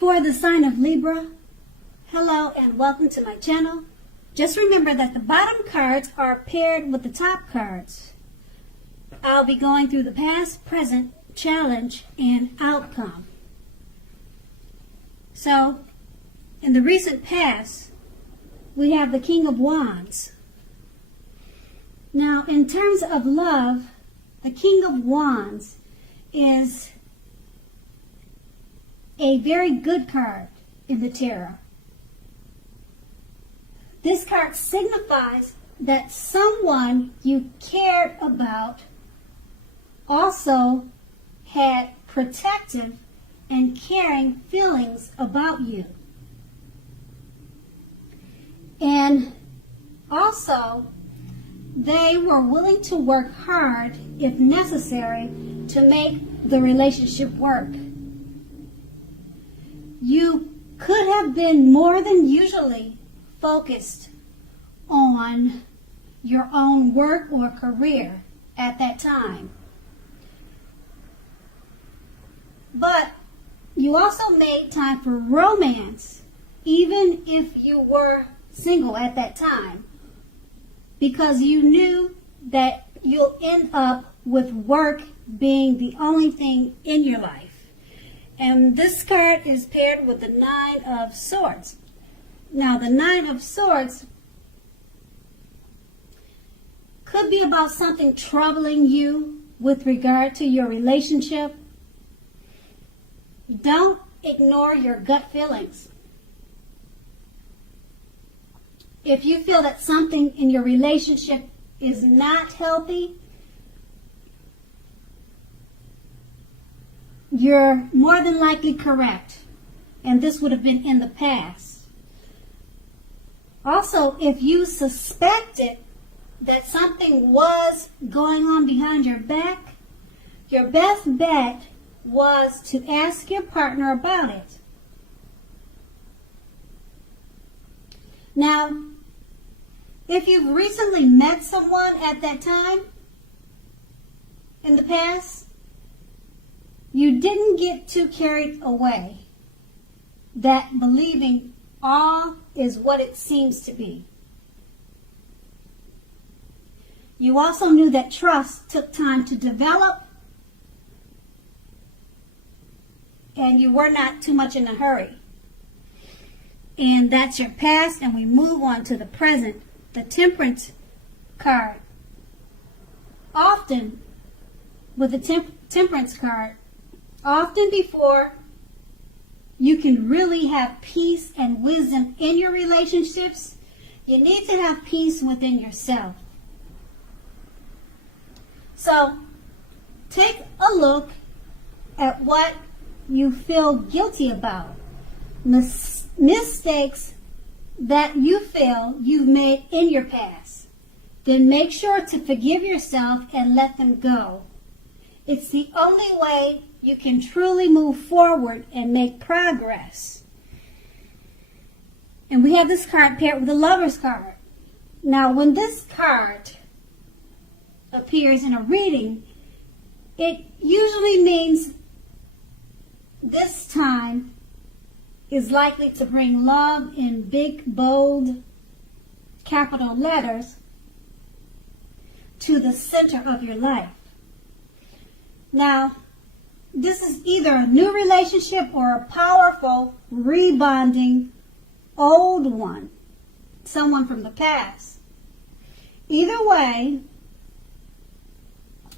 For the sign of Libra, hello and welcome to my channel. Just remember that the bottom cards are paired with the top cards. I'll be going through the past, present, challenge, and outcome. So, in the recent past, we have the King of Wands. Now, in terms of love, the King of Wands is a very good card in the tarot. This card signifies that someone you cared about also had protective and caring feelings about you. And also, they were willing to work hard, if necessary, to make the relationship work. You could have been more than usually focused on your own work or career at that time. But you also made time for romance, even if you were single at that time, because you knew that you'll end up with work being the only thing in your life. And this card is paired with the Nine of Swords. Now, the Nine of Swords could be about something troubling you with regard to your relationship. Don't ignore your gut feelings. If you feel that something in your relationship is not healthy, you're more than likely correct. And this would have been in the past. Also, if you suspected that something was going on behind your back, your best bet was to ask your partner about it. Now, if you've recently met someone at that time in the past, you didn't get too carried away that believing all is what it seems to be. You also knew that trust took time to develop, and you were not too much in a hurry. And that's your past, and we move on to the present, the Temperance card. Often, with the Temperance card, often before you can really have peace and wisdom in your relationships, you need to have peace within yourself. So, take a look at what you feel guilty about. Mistakes that you feel you've made in your past. Then make sure to forgive yourself and let them go. It's the only way you can truly move forward and make progress. And we have this card paired with the Lover's card. Now, when this card appears in a reading, it usually means this time is likely to bring love in big, bold, capital letters to the center of your life. Now, this is either a new relationship or a powerful, rebonding, old one, someone from the past. Either way,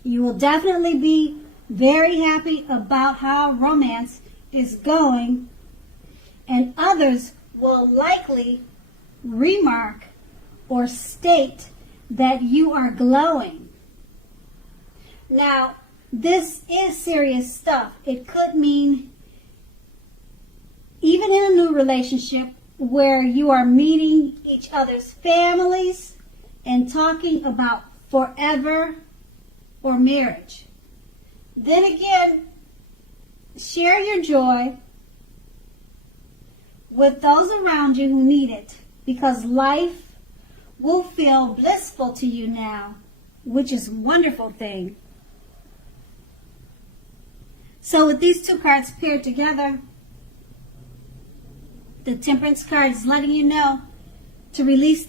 you will definitely be very happy about how romance is going, and others will likely remark or state that you are glowing. Now, this is serious stuff. It could mean, even in a new relationship, where you are meeting each other's families and talking about forever or marriage. Then again, share your joy with those around you who need it, because life will feel blissful to you now, which is a wonderful thing. So with these two cards paired together, The Temperance card is letting you know to release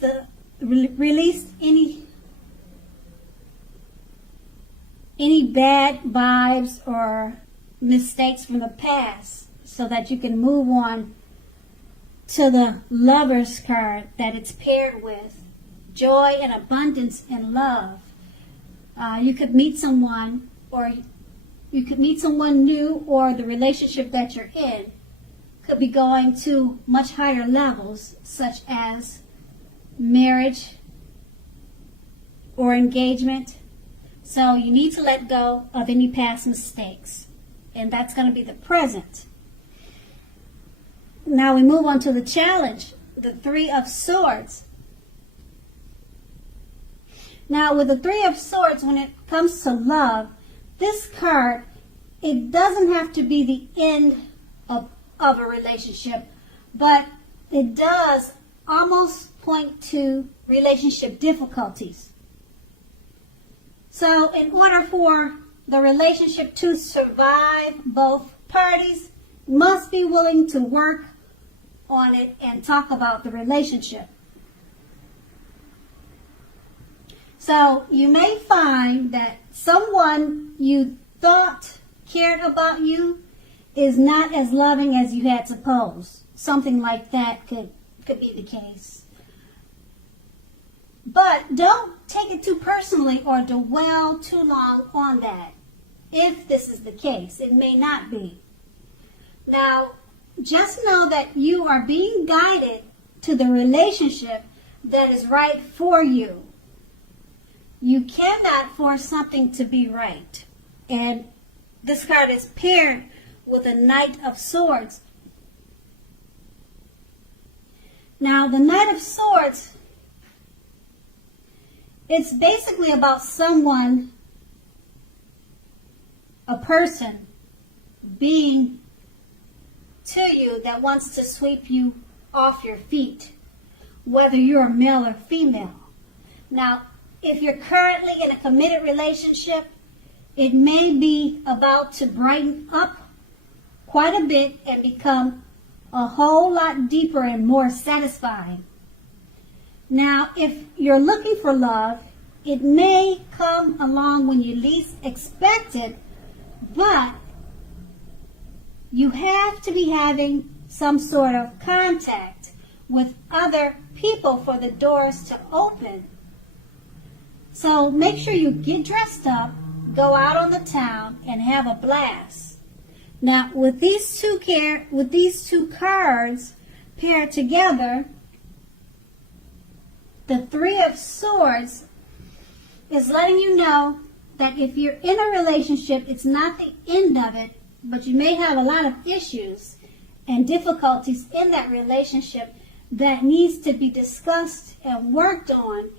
any bad vibes or mistakes from the past so that you can move on to the Lovers card that it's paired with. Joy and abundance and love. You could meet someone, or you could meet someone new, or the relationship that you're in could be going to much higher levels, such as marriage or engagement. So you need to let go of any past mistakes, and that's going to be the present. Now we move on to the challenge, the Three of Swords. Now with the Three of Swords, when it comes to love, this card, it doesn't have to be the end of a relationship, but it does almost point to relationship difficulties. So in order for the relationship to survive, both parties must be willing to work on it and talk about the relationship. So you may find that someone you thought cared about you is not as loving as you had supposed. Something like that could be the case. But don't take it too personally or dwell too long on that. If this is the case, it may not be. Now, just know that you are being guided to the relationship that is right for you. You cannot force something to be right. And this card is paired with a Knight of Swords. Now, the Knight of Swords, it's basically about someone, a person, being to you that wants to sweep you off your feet, whether you're male or female. Now, if you're currently in a committed relationship, it may be about to brighten up quite a bit and become a whole lot deeper and more satisfying. Now, if you're looking for love, it may come along when you least expect it, but you have to be having some sort of contact with other people for the doors to open. So make sure you get dressed up, go out on the town, and have a blast. Now, with these two cards paired together, the Three of Swords is letting you know that if you're in a relationship, it's not the end of it, but you may have a lot of issues and difficulties in that relationship that needs to be discussed and worked on,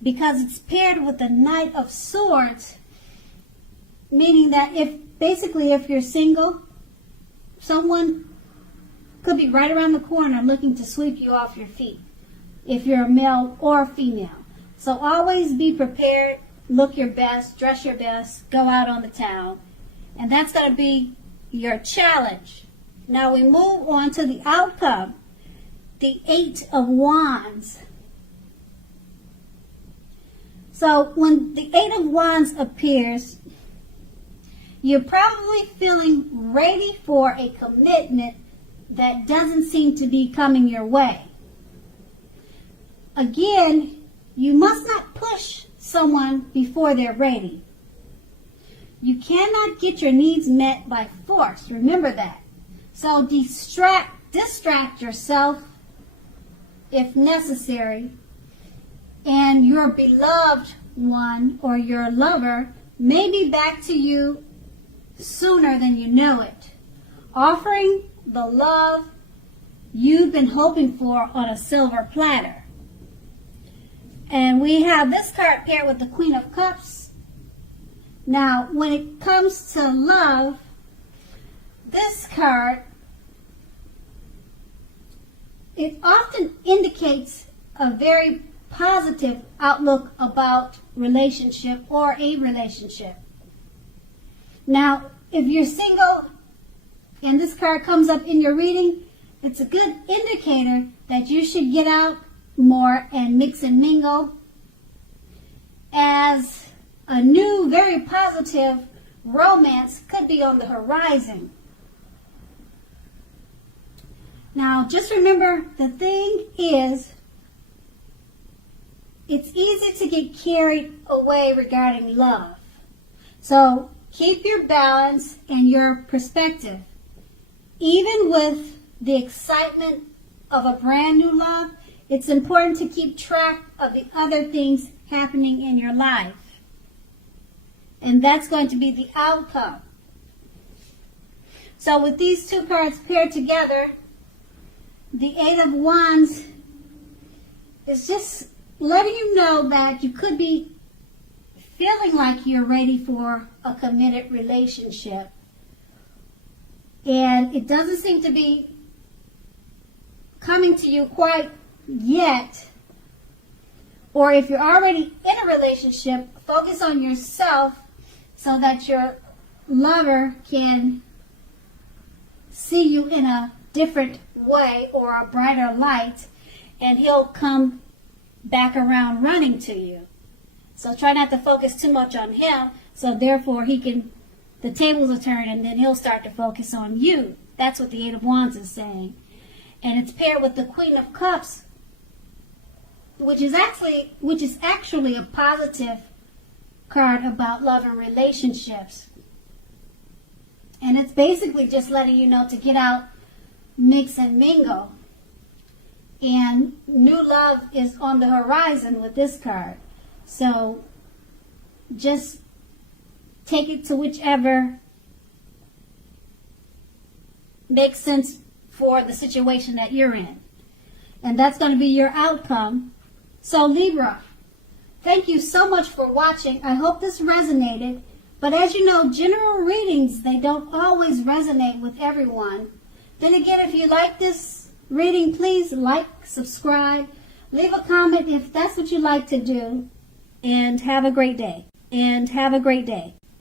because it's paired with the Knight of Swords, meaning that if you're single, someone could be right around the corner looking to sweep you off your feet, if you're a male or female. So always be prepared, look your best, dress your best, go out on the town, and that's going to be your challenge. Now we move on to the outcome, the Eight of Wands. So when the Eight of Wands appears, you're probably feeling ready for a commitment that doesn't seem to be coming your way. Again, you must not push someone before they're ready. You cannot get your needs met by force. Remember that. So distract yourself if necessary, and your beloved one or your lover may be back to you sooner than you know it, offering the love you've been hoping for on a silver platter. And we have this card paired with the Queen of Cups. Now, when it comes to love, this card, it often indicates a very positive outlook about relationship or a relationship. Now, if you're single and this card comes up in your reading, it's a good indicator that you should get out more and mix and mingle, as a new, very positive romance could be on the horizon. Now, just remember, the thing is, it's easy to get carried away regarding love. So keep your balance and your perspective. Even with the excitement of a brand new love, it's important to keep track of the other things happening in your life. And that's going to be the outcome. So with these two cards paired together, the Eight of Wands is just letting you know that you could be feeling like you're ready for a committed relationship. And it doesn't seem to be coming to you quite yet. Or if you're already in a relationship, focus on yourself so that your lover can see you in a different way or a brighter light, and he'll come back around running to you. So try not to focus too much on him, so therefore the tables will turn, and then he'll start to focus on you. That's what the Eight of Wands is saying. And it's paired with the Queen of Cups, which is actually a positive card about love and relationships. And it's basically just letting you know to get out, mix and mingle. And new love is on the horizon with this card. So just take it to whichever makes sense for the situation that you're in. And that's going to be your outcome. So Libra, thank you so much for watching. I hope this resonated. But as you know, general readings, they don't always resonate with everyone. Then again, if you like this reading, please like, subscribe, leave a comment if that's what you like to do. And have a great day.